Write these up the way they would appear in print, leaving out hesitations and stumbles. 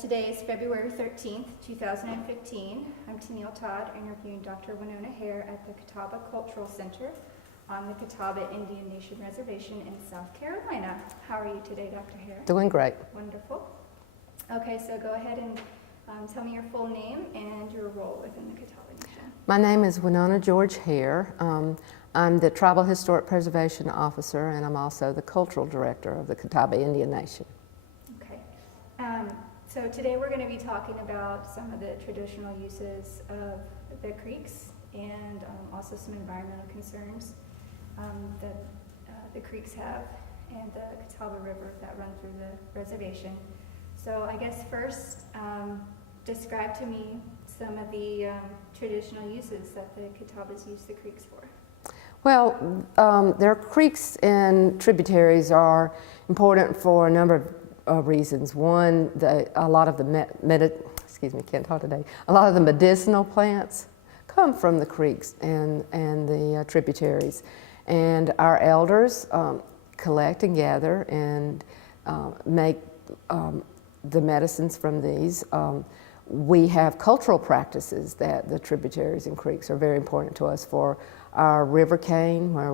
Today is February 13th, 2015. I'm Tennille Todd, interviewing Dr. Wenonah Haire at the Catawba Cultural Center on the Catawba Indian Nation Reservation in South Carolina. How are you today, Dr. Haire? Doing great. Wonderful. Okay, so go ahead and tell me your full name and your role within the Catawba Nation. My name is Wenonah George Haire. I'm the Tribal Historic Preservation Officer, and I'm also the Cultural Director of the Catawba Indian Nation. Okay. So today we're going to be talking about some of the traditional uses of the creeks and also some environmental concerns that the creeks have and the Catawba River that run through the reservation. So I guess first, describe to me some of the traditional uses that the Catawbas use the creeks for. Well, their creeks and tributaries are important for a number of reasons. One, a lot of the medicinal plants come from the creeks and the tributaries, and our elders collect and gather and make the medicines from these. We have cultural practices that the tributaries and creeks are very important to us for. Our river cane, where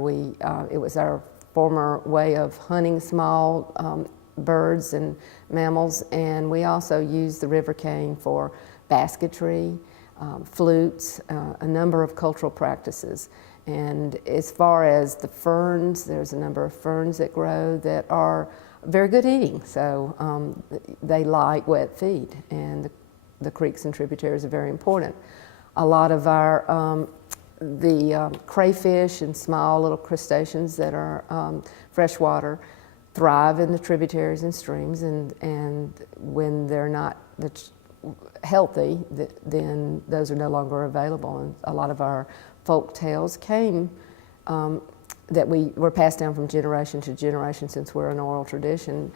it was our former way of hunting small birds and mammals, and we also use the river cane for basketry, flutes, a number of cultural practices. And as far as the ferns, there's a number of ferns that grow that are very good eating, so they like wet feed, and the creeks and tributaries are very important. A lot of our crayfish and small little crustaceans that are freshwater thrive in the tributaries and streams, and when they're not healthy, then those are no longer available. And a lot of our folk tales came that we were passed down from generation to generation, since we're an oral tradition,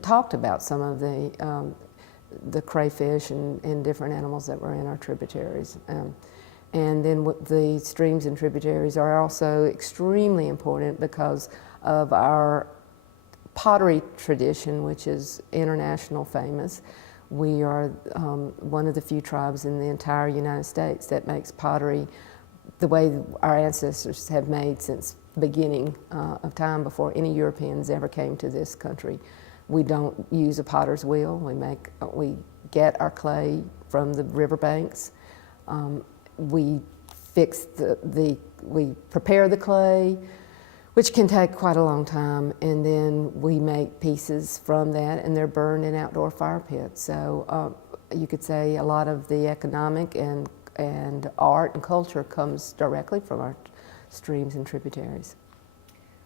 talked about some of the crayfish and different animals that were in our tributaries. And then the streams and tributaries are also extremely important because of our pottery tradition, which is international famous. We are one of the few tribes in the entire United States that makes pottery the way our ancestors have made since the beginning of time, before any Europeans ever came to this country. We don't use a potter's wheel. We get our clay from the riverbanks. We prepare the clay, which can take quite a long time, and then we make pieces from that, and they're burned in outdoor fire pits. So you could say a lot of the economic and art and culture comes directly from our streams and tributaries.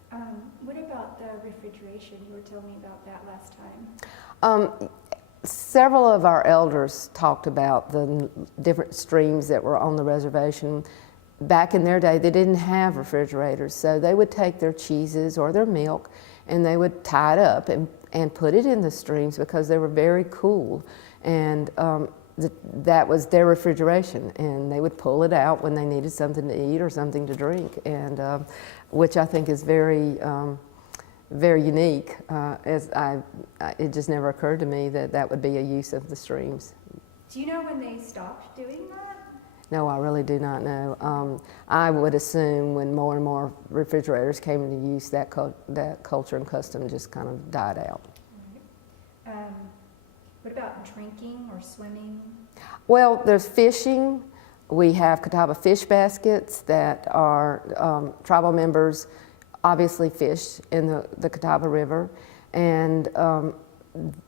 What about the refrigeration? You were telling me about that last time. Several of our elders talked about the different streams that were on the reservation. Back in their day, they didn't have refrigerators, so they would take their cheeses or their milk and they would tie it up and put it in the streams because they were very cool. And that was their refrigeration, and they would pull it out when they needed something to eat or something to drink, and which I think is very unique. It just never occurred to me that would be a use of the streams. Do you know when they stopped doing that? No, I really do not know. I would assume when more and more refrigerators came into use, that culture and custom just kind of died out. Right. What about drinking or swimming? Well, there's fishing. We have Catawba fish baskets that are tribal members obviously fish in the Catawba River, and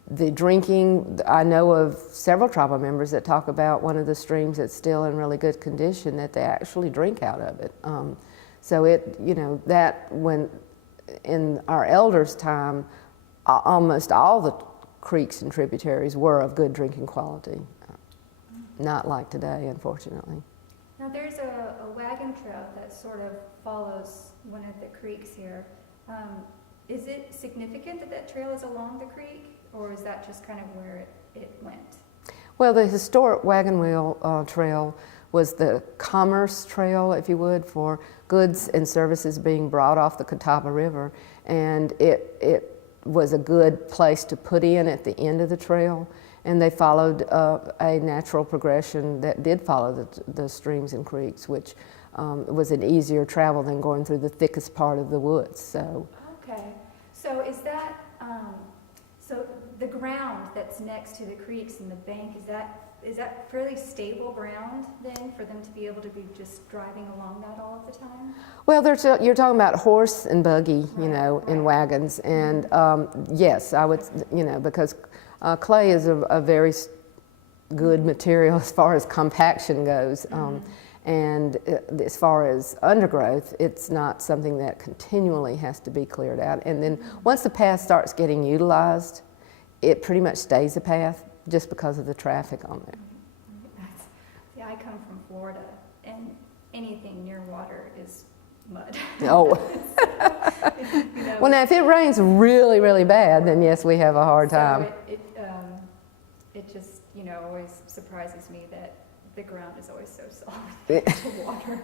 the drinking, I know of several tribal members that talk about one of the streams that's still in really good condition, that they actually drink out of it. So that when in our elders' time, almost all the creeks and tributaries were of good drinking quality. Not like today, unfortunately. Now there's a wagon trail that sort of follows one of the creeks here. Is it significant that that trail is along the creek, or is that just kind of where it went? Well, the historic wagon wheel trail was the commerce trail, if you would, for goods and services being brought off the Catawba River, and it was a good place to put in at the end of the trail. and they followed a natural progression that did follow the streams and creeks, which was an easier travel than going through the thickest part of the woods. So. Okay, so is that, so the ground that's next to the creeks and the bank, is that fairly stable ground then for them to be able to be just driving along that all of the time? Well, you're talking about horse and buggy, you Right, know, right. in wagons, and yes, I would, you know, because clay is a very good material as far as compaction goes. And as far as undergrowth, it's not something that continually has to be cleared out. And then once the path starts getting utilized, it pretty much stays a path just because of the traffic on there. See, I come from Florida, and anything near water is mud. Oh. You know, Well, now if it rains really, really bad, then yes, we have a hard time. So it just, you know, always surprises me that the ground is always so soft to water.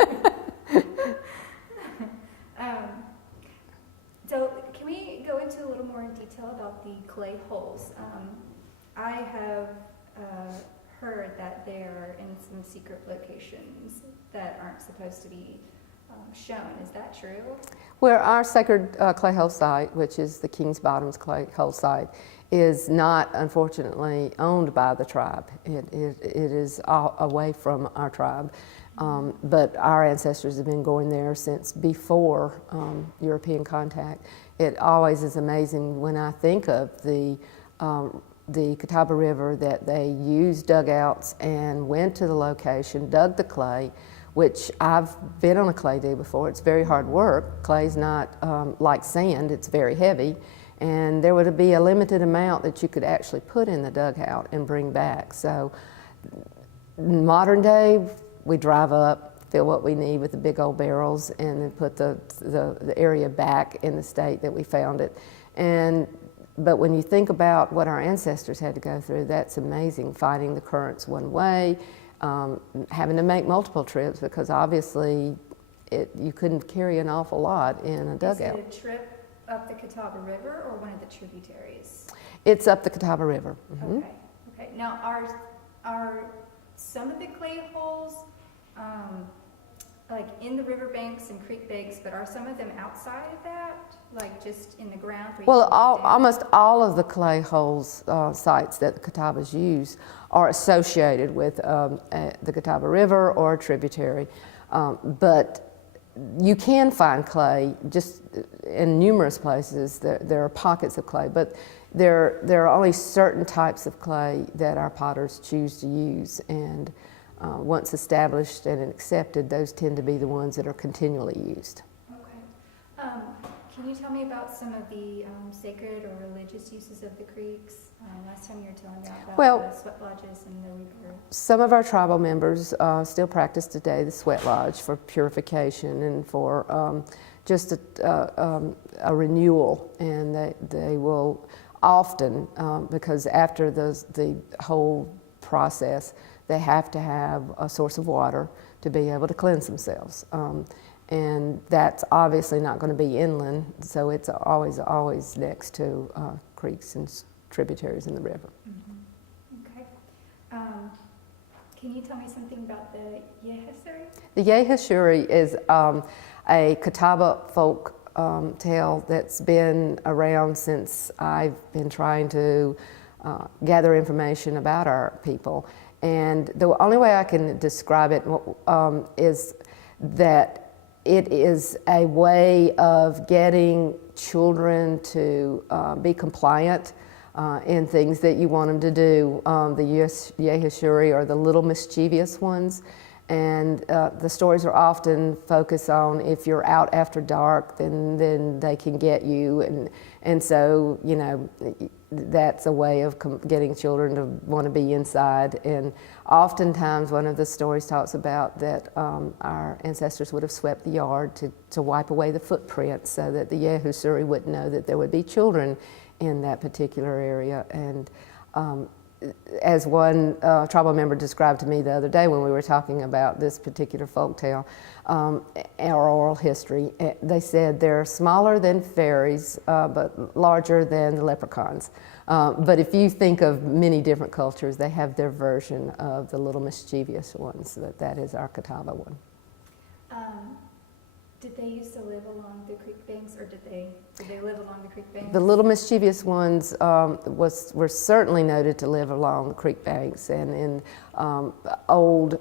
So can we go into a little more in detail about the clay holes? I have heard that they're in some secret locations that aren't supposed to be shown. Is that true? Where our sacred clay hole site, which is the King's Bottoms clay hole site, is not unfortunately owned by the tribe. It is away from our tribe. But our ancestors have been going there since before European contact. It always is amazing when I think of the Catawba River that they used dugouts and went to the location, dug the clay, which I've been on a clay dig before. It's very hard work. Clay's not like sand, it's very heavy. And there would be a limited amount that you could actually put in the dugout and bring back. So modern day, we drive up, fill what we need with the big old barrels, and then put the area back in the state that we found it. But when you think about what our ancestors had to go through, that's amazing. Fighting the currents one way, having to make multiple trips because obviously you couldn't carry an awful lot in a dugout. Is it a trip up the Catawba River or one of the tributaries? It's up the Catawba River. Mm-hmm. Okay. Now, are some of the clay holes like in the riverbanks and creek banks, but are some of them outside of that, like just in the ground? Well, almost all of the clay holes sites that the Catawbas use are associated with the Catawba River or a tributary, but you can find clay just in numerous places. There are pockets of clay, but there are only certain types of clay that our potters choose to use, and once established and accepted, those tend to be the ones that are continually used. Okay. Can you tell me about some of the sacred or religious uses of the creeks? Last time you were telling me about the sweat lodges and the river. Some of our tribal members still practice today the sweat lodge for purification and for just a renewal, and they will often, because after the whole process, they have to have a source of water to be able to cleanse themselves. And that's obviously not going to be inland, so it's always next to creeks and tributaries in the river. Mm-hmm. Okay. Can you tell me something about the Yehesuri? The Yehesuri is a Catawba folk tale that's been around since I've been trying to gather information about our people. And the only way I can describe it is that it is a way of getting children to be compliant in things that you want them to do. The Yehesuri are the little mischievous ones, and the stories are often focused on if you're out after dark, then they can get you, and so, you know, that's a way of getting children to want to be inside. And oftentimes one of the stories talks about that our ancestors would have swept the yard to wipe away the footprints so that the Yehesuri wouldn't know that there would be children in that particular area. And as one tribal member described to me the other day when we were talking about this particular folktale, our oral history, they said they're smaller than fairies, but larger than the leprechauns. But if you think of many different cultures, they have their version of the little mischievous ones. That is our Catawba one. Did they used to live along the creek banks, or did they live along the creek banks? The little mischievous ones were certainly noted to live along the creek banks and in old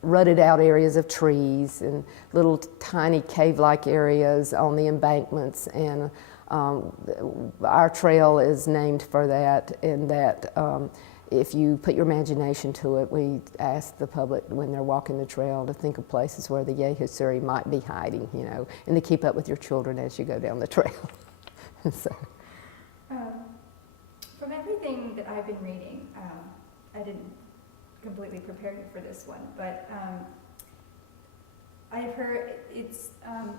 rutted out areas of trees and little tiny cave-like areas on the embankments, and our trail is named for that, in that if you put your imagination to it, we ask the public when they're walking the trail to think of places where the Yehusuri might be hiding, you know, and to keep up with your children as you go down the trail. So. From everything that I've been reading, I didn't completely prepare you for this one, but I've heard it's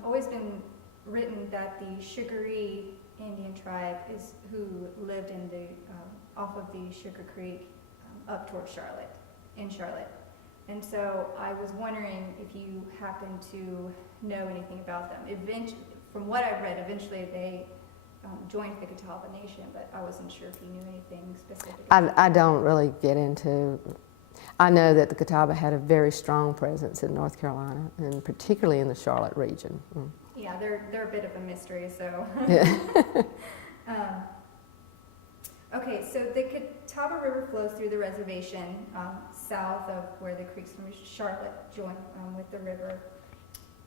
always been written that the Sugaree Indian tribe is who lived in the off of the Sugar Creek up towards Charlotte, and so I was wondering if you happen to know anything about them. Eventually, from what I've read, eventually they joined the Catawba Nation, but I wasn't sure if you knew anything specific. I don't really get into. I know that the Catawba had a very strong presence in North Carolina, and particularly in the Charlotte region. Yeah, they're a bit of a mystery, so. Yeah. Okay, so the Catawba River flows through the reservation south of where the creeks from Charlotte join with the river.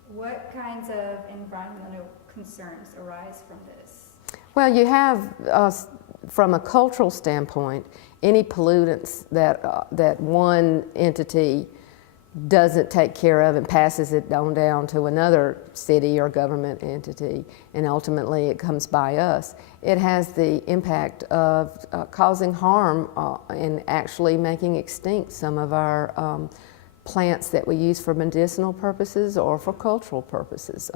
What kinds of environmental concerns arise from this? Well, you have, from a cultural standpoint, any pollutants that one entity doesn't take care of and passes it on down to another city or government entity, and ultimately it comes by us. It has the impact of causing harm and actually making extinct some of our plants that we use for medicinal purposes or for cultural purposes.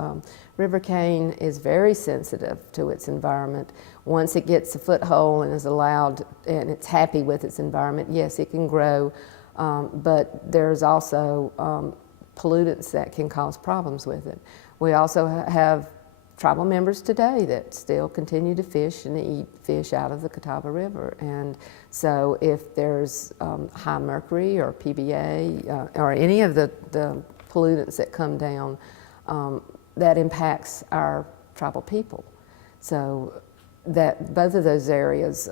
River cane is very sensitive to its environment. Once it gets a foothold and is allowed, and it's happy with its environment, yes, it can grow. But there's also pollutants that can cause problems with it. We also have tribal members today that still continue to fish and eat fish out of the Catawba River. And so if there's high mercury or PBA or any of the pollutants that come down, that impacts our tribal people. So that both of those areas,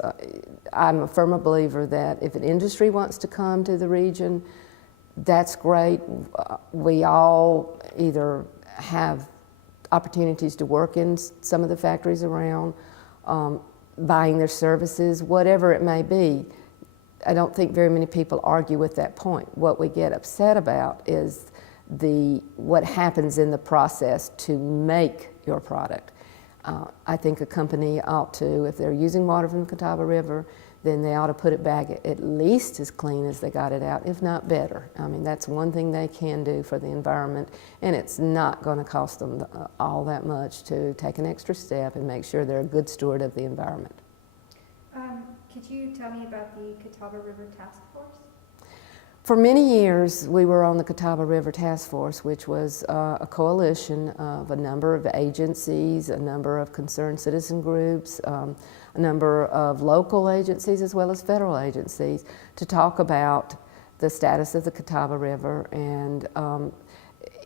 I'm a firm believer that if an industry wants to come to the region, that's great. We all either have opportunities to work in some of the factories around, buying their services, whatever it may be. I don't think very many people argue with that point. What we get upset about is what happens in the process to make your product. I think a company ought to, if they're using water from the Catawba River, then they ought to put it back at least as clean as they got it out, if not better. I mean, that's one thing they can do for the environment, and it's not going to cost them all that much to take an extra step and make sure they're a good steward of the environment. Could you tell me about the Catawba River Task Force? For many years, we were on the Catawba River Task Force, which was a coalition of a number of agencies, a number of concerned citizen groups, a number of local agencies as well as federal agencies to talk about the status of the Catawba River. And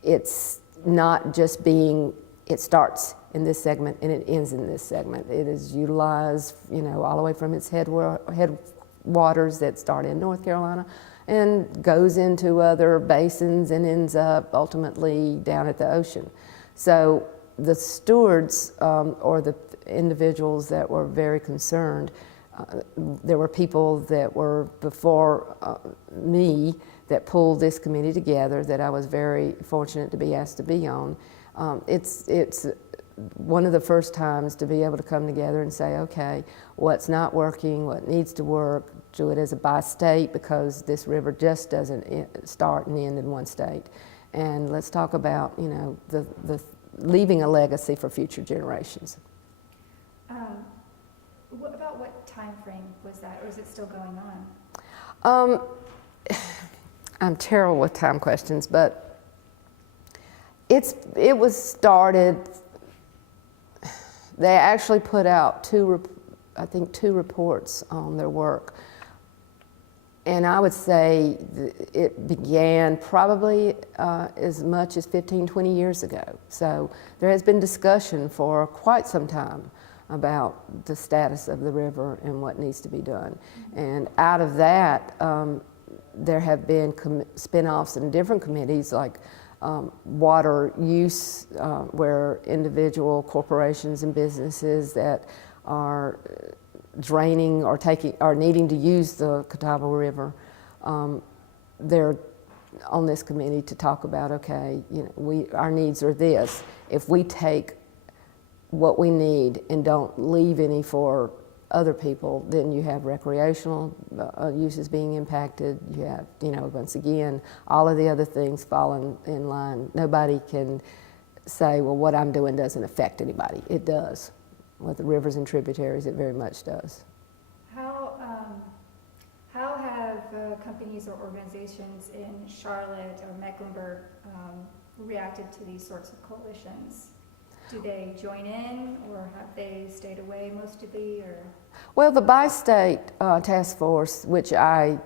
it's not just it starts in this segment and it ends in this segment. It is utilized, all the way from its headwaters that start in North Carolina and goes into other basins and ends up ultimately down at the ocean. So the stewards or the individuals that were very concerned, there were people that were before me that pulled this committee together that I was very fortunate to be asked to be on. It's one of the first times to be able to come together and say, okay, what's not working, what needs to work, do it as a bi-state because this river just doesn't start and end in one state. And let's talk about, the leaving a legacy for future generations. About what time frame was that, or is it still going on? I'm terrible with time questions, but it was started. They actually put out I think, 2 reports on their work. And I would say it began probably as much as 15, 20 years ago. So there has been discussion for quite some time about the status of the river and what needs to be done. And out of that, there have been spin-offs in different committees, like water use, where individual corporations and businesses that are draining or needing to use the Catawba River, they're on this committee to talk about, okay, our needs are this. If we take what we need and don't leave any for other people, then you have recreational uses being impacted. You have, once again, all of the other things fall in line. Nobody can say, well, what I'm doing doesn't affect anybody. It does. With the rivers and tributaries, it very much does. How have companies or organizations in Charlotte or Mecklenburg reacted to these sorts of coalitions? Do they join in, or have they stayed away mostly, or? Well, the bi-state task force, which I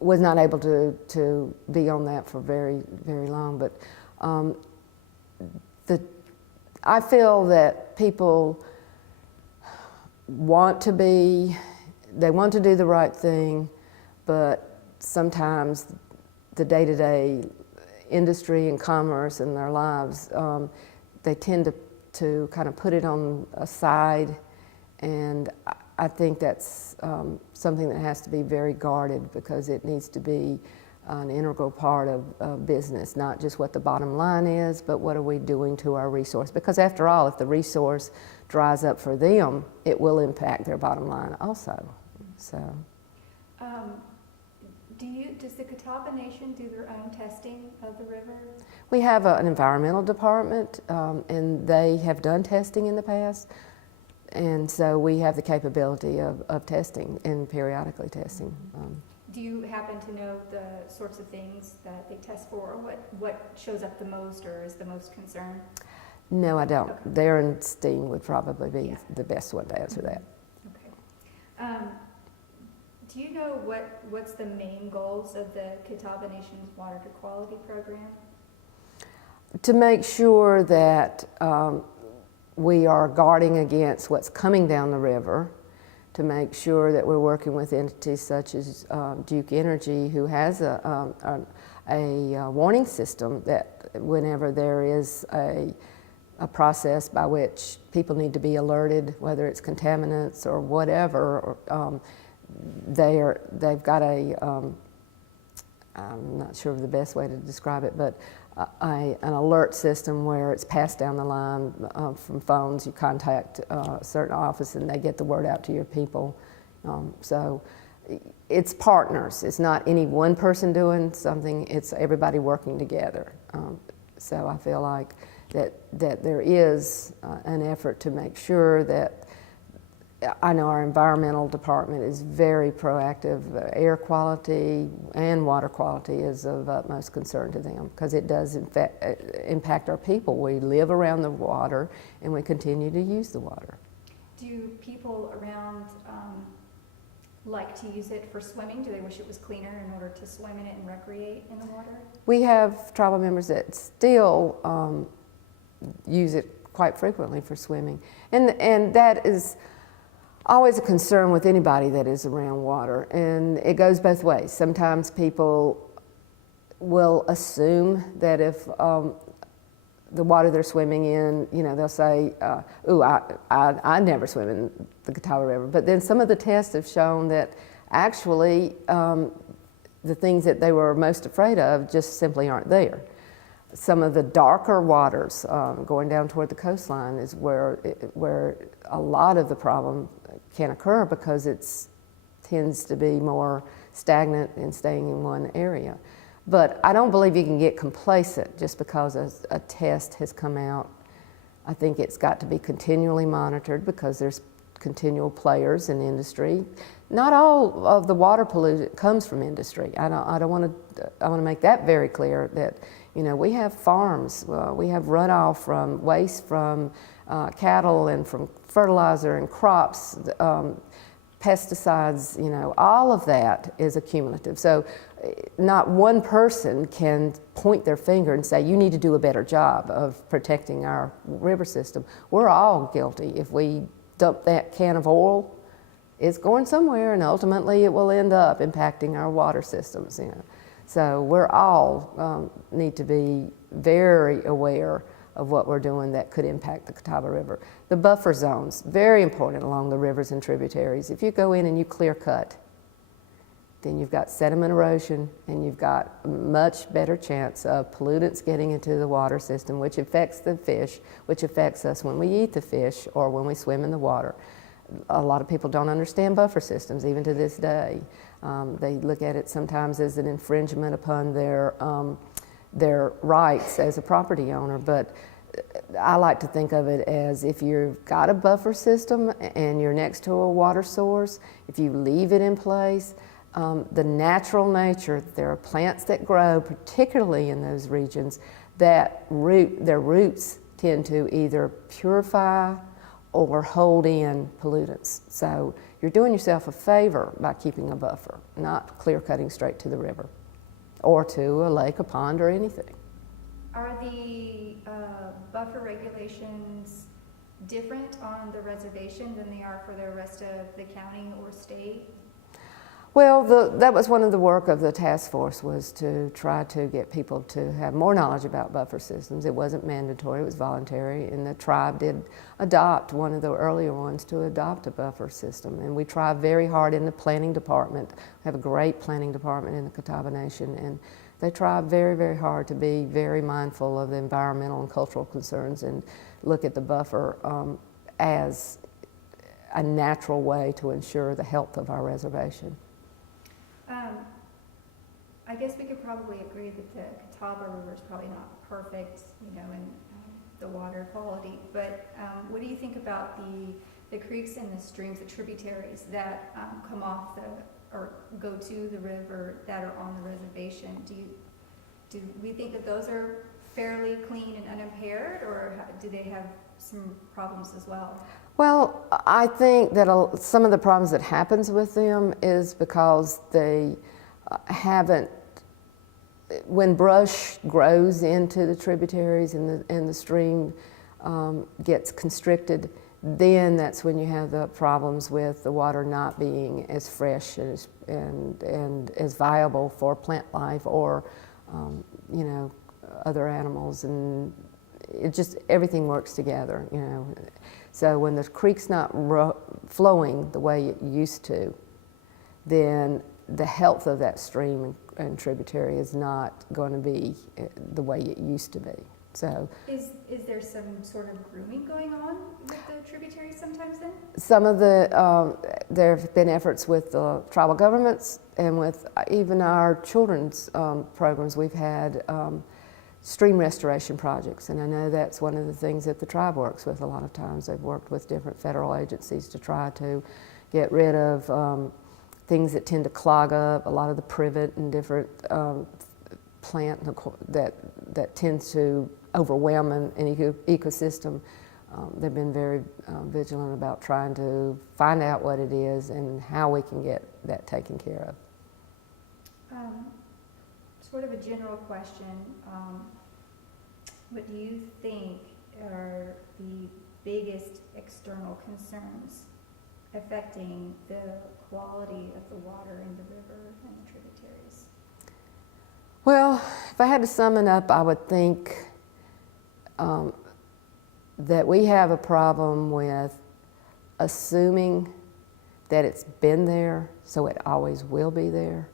was not able to be on that for very, very long, but I feel that people want to do the right thing, but sometimes the day-to-day industry and commerce and their lives, they tend to kind of put it on a side, and I think that's something that has to be very guarded, because it needs to be an integral part of business, not just what the bottom line is, but what are we doing to our resource. Because after all, if the resource dries up for them, it will impact their bottom line also. So. Does the Catawba Nation do their own testing of the river? We have an environmental department, and they have done testing in the past. And so we have the capability of testing and periodically testing. Do you happen to know the sorts of things that they test for, or what shows up the most or is the most concern? No, I don't. Okay. Darren Steen would probably be the best one to answer that. Okay. Do you know what's the main goals of the Catawba Nation's Water to Quality program? To make sure that we are guarding against what's coming down the river, to make sure that we're working with entities such as Duke Energy, who has a warning system that whenever there is a process by which people need to be alerted, whether it's contaminants or whatever, they've got I'm not sure of the best way to describe it, but an alert system where it's passed down the line from phones. You contact a certain office and they get the word out to your people. So it's partners. It's not any one person doing something. It's everybody working together. So I feel like that there is an effort to make sure that, I know our environmental department is very proactive. Air quality and water quality is of utmost concern to them, because it does impact our people. We live around the water and we continue to use the water. Do people around like to use it for swimming? Do they wish it was cleaner in order to swim in it and recreate in the water? We have tribal members that still use it quite frequently for swimming, and that is always a concern with anybody that is around water, and it goes both ways. Sometimes people will assume that if the water they're swimming in, they'll say, ooh, I never swim in the Catawba River. But then some of the tests have shown that actually the things that they were most afraid of just simply aren't there. Some of the darker waters going down toward the coastline is where a lot of the problem can occur, because it tends to be more stagnant and staying in one area. But I don't believe you can get complacent just because a test has come out. I think it's got to be continually monitored, because there's continual players in industry. Not all of the water pollution comes from industry. I want to make that very clear, that You know, we have farms, we have runoff from waste from cattle and from fertilizer and crops, pesticides, you know, all of that is accumulative. So not one person can point their finger and say, you need to do a better job of protecting our river system. We're all guilty. If we dump that can of oil, it's going somewhere, and ultimately it will end up impacting our water systems. You know. So we're all need to be very aware of what we're doing that could impact the Catawba River. The buffer zones, very important along the rivers and tributaries. If you go in and you clear cut, then you've got sediment erosion, and you've got a much better chance of pollutants getting into the water system, which affects the fish, which affects us when we eat the fish or when we swim in the water. A lot of people don't understand buffer systems, even to this day. They look at it sometimes as an infringement upon their rights as a property owner, but I like to think of it as if you've got a buffer system and you're next to a water source, if you leave it in place, the natural nature, there are plants that grow, particularly in those regions, that their roots tend to either purify or hold in pollutants. So you're doing yourself a favor by keeping a buffer, not clear cutting straight to the river or to a lake, a pond, or anything. Are the buffer regulations different on the reservation than they are for the rest of the county or state? Well, that was one of the work of the task force, was to try to get people to have more knowledge about buffer systems. It wasn't mandatory, it was voluntary, and the tribe did adopt, one of the earlier ones to adopt a buffer system. And we tried very hard in the planning department. We have a great planning department in the Catawba Nation, and they tried very, very hard to be very mindful of the environmental and cultural concerns and look at the buffer as a natural way to ensure the health of our reservation. I guess we could probably agree that the Catawba River is probably not perfect, you know, in the water quality, but what do you think about the creeks and the streams, the tributaries that come off or go to the river that are on the reservation? Do we think that those are fairly clean and unimpaired, or do they have some problems as well? Well, I think that some of the problems that happens with them is because they haven't, when brush grows into the tributaries and the stream gets constricted, then that's when you have the problems with the water not being as fresh and as viable for plant life or you know, other animals, and it just, everything works together, you know. So when the creek's not flowing the way it used to, then the health of that stream and tributary is not going to be the way it used to be. So is there some sort of grooming going on with the tributaries sometimes then? some of the, there have been efforts with the tribal governments and with even our children's programs. We've had stream restoration projects, and I know that's one of the things that the tribe works with a lot of times. They've worked with different federal agencies to try to get rid of things that tend to clog up, a lot of the privet and different plant that tends to overwhelm an ecosystem. They've been very vigilant about trying to find out what it is and how we can get that taken care of. Sort of a general question, what do you think are the biggest external concerns affecting the quality of the water in the river and the tributaries? Well, if I had to sum it up, I would think that we have a problem with assuming that it's been there, so it always will be there.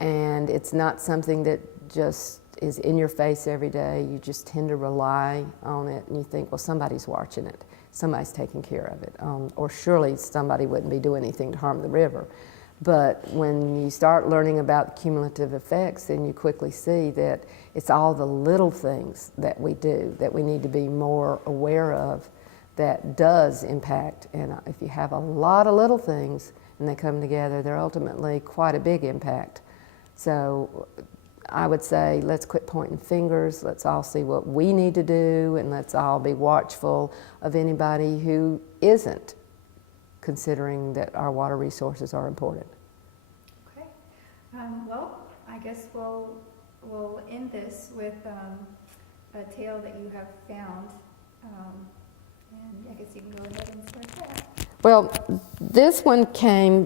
And it's not something that just is in your face every day. You just tend to rely on it, and you think, well, somebody's watching it. Somebody's taking care of it. Or surely somebody wouldn't be doing anything to harm the river. But when you start learning about the cumulative effects, then you quickly see that it's all the little things that we do that we need to be more aware of that does impact. And if you have a lot of little things and they come together, they're ultimately quite a big impact. So I would say let's quit pointing fingers, let's all see what we need to do, and let's all be watchful of anybody who isn't considering that our water resources are important. Okay. Well, I guess we'll end this with a tale that you have found. And I guess you can go ahead and start that. Well, this one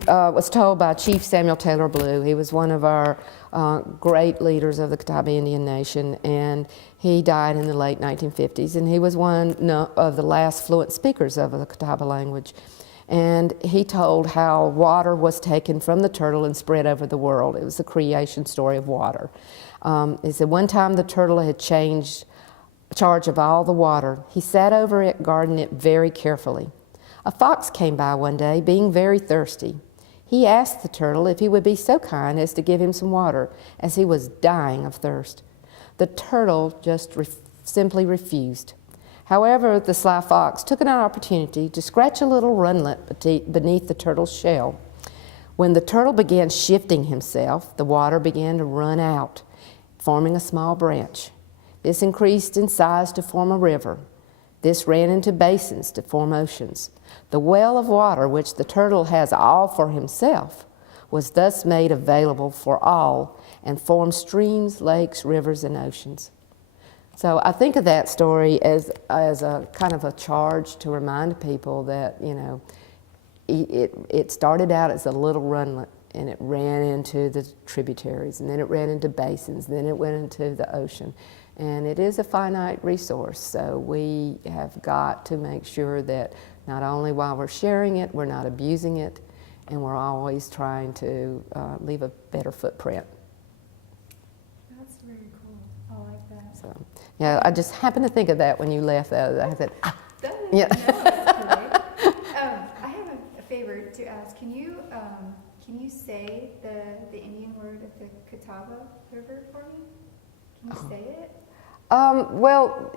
was told by Chief Samuel Taylor Blue. He was one of our great leaders of the Catawba Indian Nation, and he died in the late 1950s, and he was one of the last fluent speakers of the Catawba language. And he told how water was taken from the turtle and spread over the world. It was the creation story of water. He said one time the turtle had changed charge of all the water. He sat over it, guarding it very carefully. A fox came by one day, being very thirsty. He asked the turtle if he would be so kind as to give him some water, as he was dying of thirst. The turtle just simply refused. However, the sly fox took an opportunity to scratch a little runlet beneath the turtle's shell. When the turtle began shifting himself, the water began to run out, forming a small branch. This increased in size to form a river. This ran into basins to form oceans. The well of water, which the turtle has all for himself, was thus made available for all and formed streams, lakes, rivers, and oceans. So I think of that story as a kind of a charge to remind people that, you know, it started out as a little runlet, and it ran into the tributaries, and then it ran into basins, and then it went into the ocean. And it is a finite resource, so we have got to make sure that not only while we're sharing it, we're not abusing it, and we're always trying to leave a better footprint. That's very cool. I like that. So, yeah, I just happened to think of that when you left. I said, ah. Yeah. No, that's great. I have a favor to ask. Can you say the Indian word of the Catawba River for me? Can you say it? Well,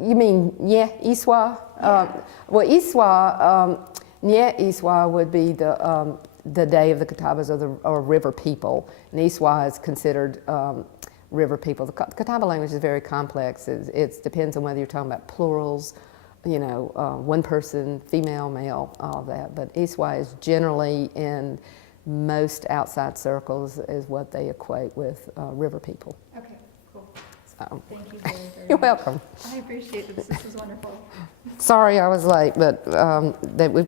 you mean Nye Iswa? Yeah. Well, Iswa, Nye Iswa would be the day of the Catawbas or river people. And Iswa is considered river people. The Catawba language is very complex. It depends on whether you're talking about plurals, you know, one person, female, male, all that. But Iswa is generally in most outside circles is what they equate with river people. Okay, cool. So, Thank you very, very you're much. welcome. I appreciate this. This was wonderful. Sorry I was late, but that we